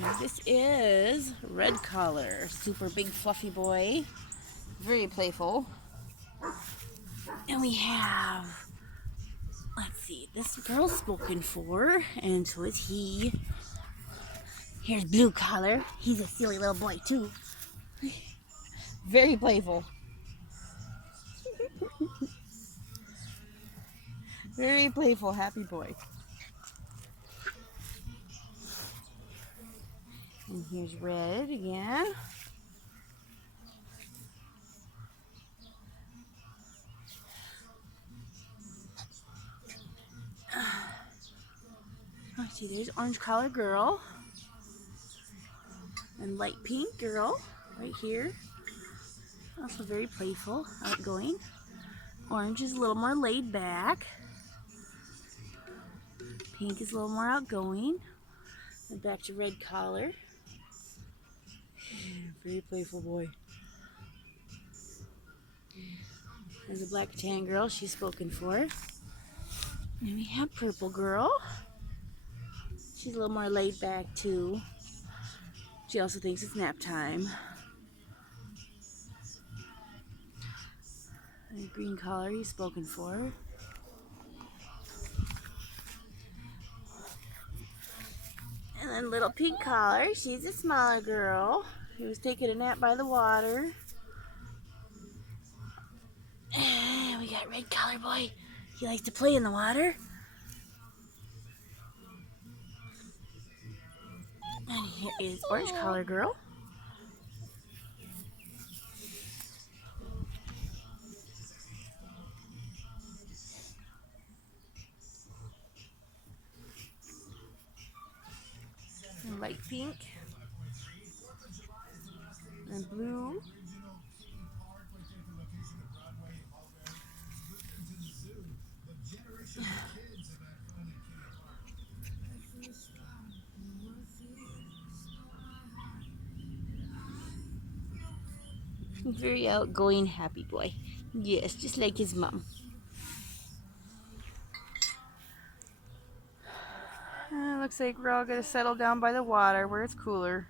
This is red collar, super big fluffy boy, very playful. And we have, let's see, this girl's spoken for, and so is he. Here's blue collar. He's a silly little boy too. Very playful. Very playful, happy boy. And here's red again. Let's see, there's orange collar girl. And light pink girl right here. Also very playful, outgoing. Orange is a little more laid back. Pink is a little more outgoing. And back to red collar. Very playful boy. There's a black tan girl, she's spoken for. And we have purple girl. She's a little more laid back too. She also thinks it's nap time. And green collar, he's spoken for. And then little pink collar, she's a smaller girl who was taking a nap by the water. And we got red collar boy. He likes to play in the water. And here is orange collar girl. And light pink. And blue. Very outgoing, happy boy. Yes, just like his mom. Looks like we're all gonna settle down by the water where it's cooler.